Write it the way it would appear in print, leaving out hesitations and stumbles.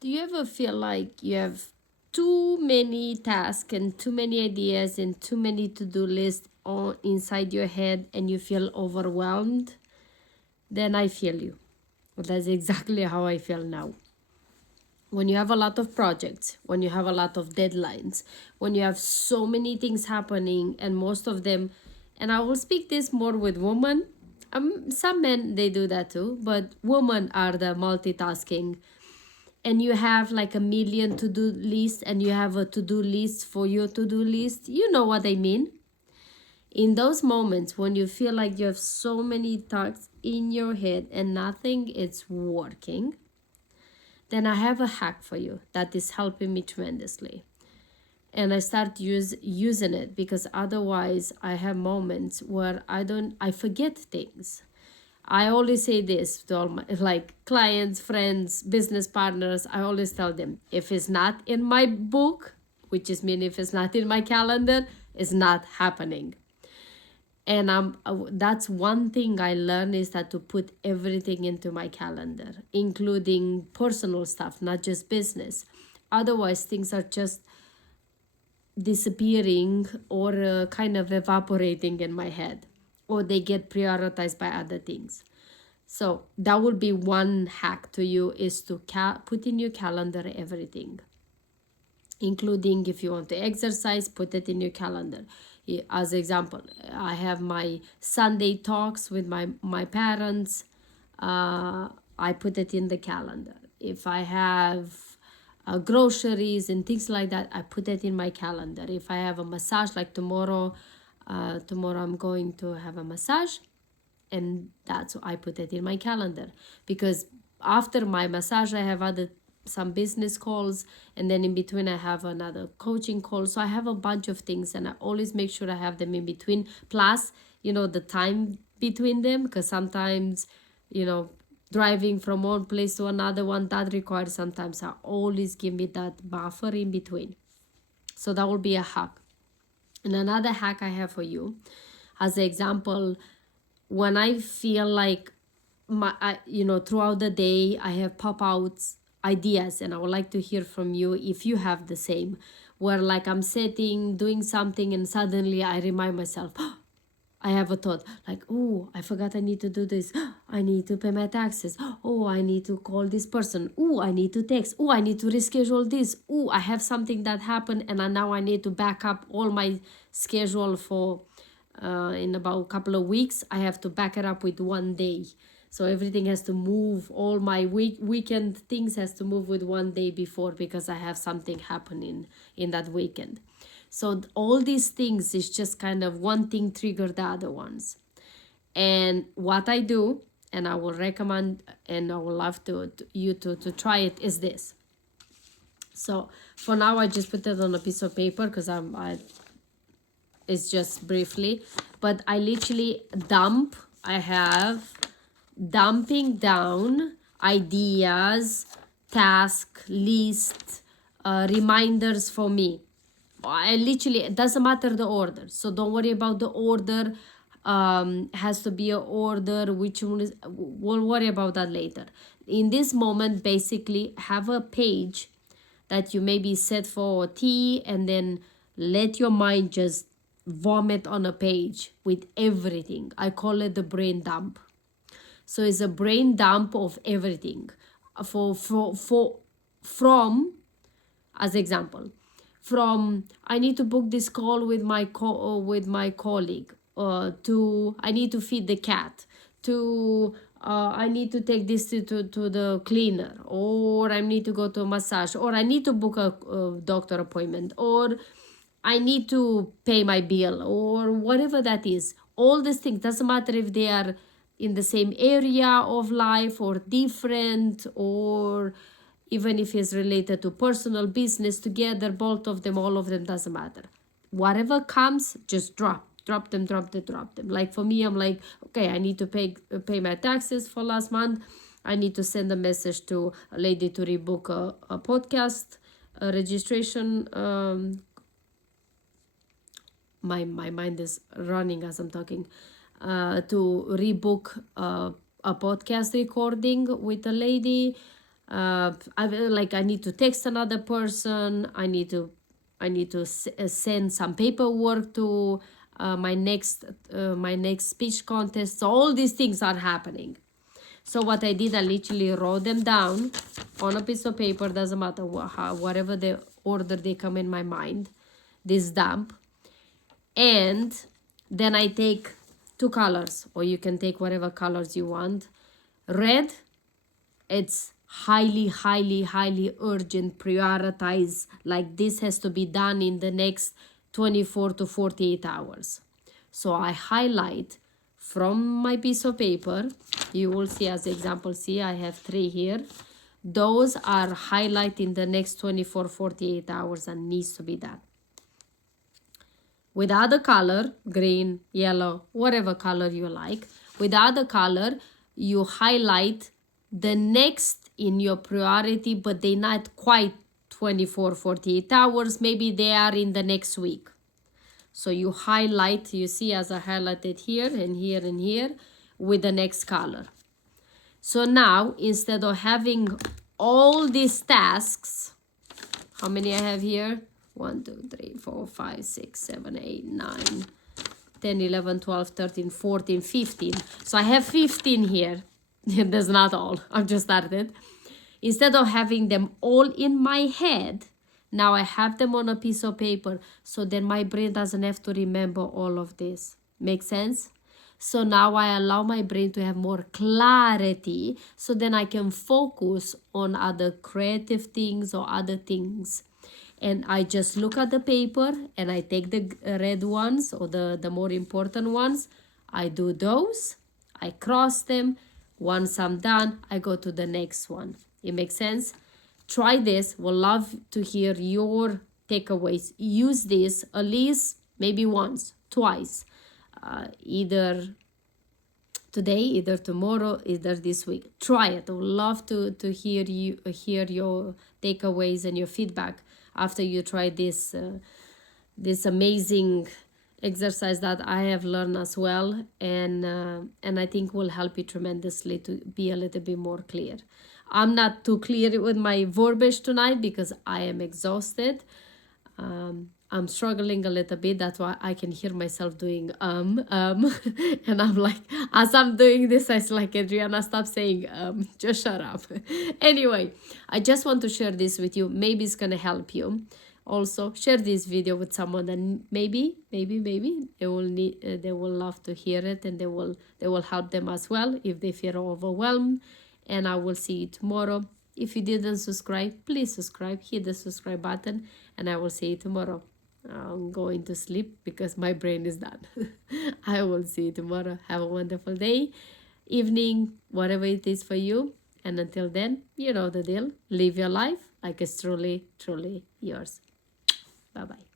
Do you ever feel like you have too many tasks and too many ideas and too many to-do lists on inside your head and you feel overwhelmed? Then I feel you. That's exactly how I feel now. When you have a lot of projects, when you have a lot of deadlines, when you have so many things happening, and most of them, and I will speak this more with women. Some men they do that too, but women are the multitasking. And you have like a million to-do list, and you have a to-do list for your to-do list. You know what I mean? In those moments when you feel like you have so many thoughts in your head and nothing is working, then I have a hack for you that is helping me tremendously. And I start using it, because otherwise I have moments where I forget things. I always say this to all my like clients, friends, business partners. I always tell them, if it's not in my book, which is mean if it's not in my calendar, it's not happening. And that's one thing I learned, is that to put everything into my calendar, including personal stuff, not just business. Otherwise, things are just disappearing or kind of evaporating in my head, or they get prioritized by other things. So that would be one hack to you, is to put in your calendar everything, including if you want to exercise, put it in your calendar. As example, I have my Sunday talks with my parents. I put it in the calendar. If I have groceries and things like that, I put it in my calendar. If I have a massage, like tomorrow I'm going to have a massage, and that's why I put it in my calendar, because after my massage I have some business calls, and then in between I have another coaching call. So I have a bunch of things, and I always make sure I have them in between, plus the time between them, because sometimes driving from one place to another one, that requires sometimes. I always give me that buffer in between. So that will be a hack. And another hack I have for you, as an example, when I feel like throughout the day I have pop-outs ideas, and I would like to hear from you if you have the same, where like I'm sitting doing something and suddenly I remind myself, I have a thought like, oh, I forgot I need to do this. I need to pay my taxes. Oh, I need to call this person. Oh, I need to text. Oh, I need to reschedule this. Oh, I have something that happened, and now I need to back up all my schedule for in about a couple of weeks. I have to back it up with one day. So everything has to move. All my weekend things has to move with one day before, because I have something happening in that weekend. So all these things is just kind of one thing trigger the other ones. And what I do, and I will recommend, and I would love you to try it, is this. So for now I just put it on a piece of paper, because it's just briefly, but I literally I have dumping down ideas, task list, reminders for me. I literally, it doesn't matter the order, so don't worry about the order. Has to be an order, which one is, we'll worry about that later. In this moment, basically have a page that you maybe set for tea, and then let your mind just vomit on a page with everything. I call it the brain dump. So it's a brain dump of everything. From, as example, from I need to book this call with my colleague, to I need to feed the cat, to I need to take this to the cleaner, or I need to go to a massage, or I need to book a doctor appointment, or I need to pay my bill, or whatever that is. All these things, doesn't matter if they are in the same area of life or different, or even if it's related to personal business, together, both of them, all of them, doesn't matter. Whatever comes, just drop them. Like for me, I'm like, okay, I need to pay my taxes for last month. I need to send a message to a lady to rebook a podcast registration. My mind is running as I'm talking. To rebook a podcast recording with a lady. I need to text another person. I need to send some paperwork to my next speech contest. So all these things are happening. So what I did, I literally wrote them down on a piece of paper. Doesn't matter whatever the order they come in my mind, this dump. And then I take 2 colors, or you can take whatever colors you want. Red, it's highly urgent, prioritize, like this has to be done in the next 24 to 48 hours. So I highlight from my piece of paper. You will see, as example, see I have 3 here. Those are highlighted in the next 24 48 hours and needs to be done. With other color, green, yellow, whatever color you like, with other color you highlight the next in your priority, but they're not quite 24 48 hours, maybe they are in the next week. So you highlight, you see as I highlighted here and here and here, with the next color. So now instead of having all these tasks, how many I have here? 1 2 3 4 5 6 7 8 9 10 11 12 13 14 15. So I have 15 here. That's not all, I've just started. Instead of having them all in my head, now I have them on a piece of paper, so then my brain doesn't have to remember all of this. Make sense? So now I allow my brain to have more clarity, so then I can focus on other creative things or other things. And I just look at the paper and I take the red ones, or the more important ones. I do those, I cross them. Once I'm done, I go to the next one. It makes sense? Try this. We'll love to hear your takeaways. Use this at least maybe once, twice, either today, either tomorrow, either this week. Try it. I would love to hear your takeaways and your feedback after you try this this amazing exercise that I have learned as well, and I think will help you tremendously to be a little bit more clear. I'm not too clear with my verbiage tonight because I am exhausted. I'm struggling a little bit. That's why I can hear myself doing and I'm like, as I'm doing this, I was like, Adriana, stop saying just shut up. Anyway, I just want to share this with you. Maybe it's gonna help you. Also, share this video with someone that maybe they will love to hear it, and they will help them as well if they feel overwhelmed. And I will see you tomorrow. If you didn't subscribe, please subscribe. Hit the subscribe button, and I will see you tomorrow. I'm going to sleep because my brain is done. I will see you tomorrow. Have a wonderful day, evening, whatever it is for you. And until then, you know the deal. Live your life like it's truly yours. Bye-bye.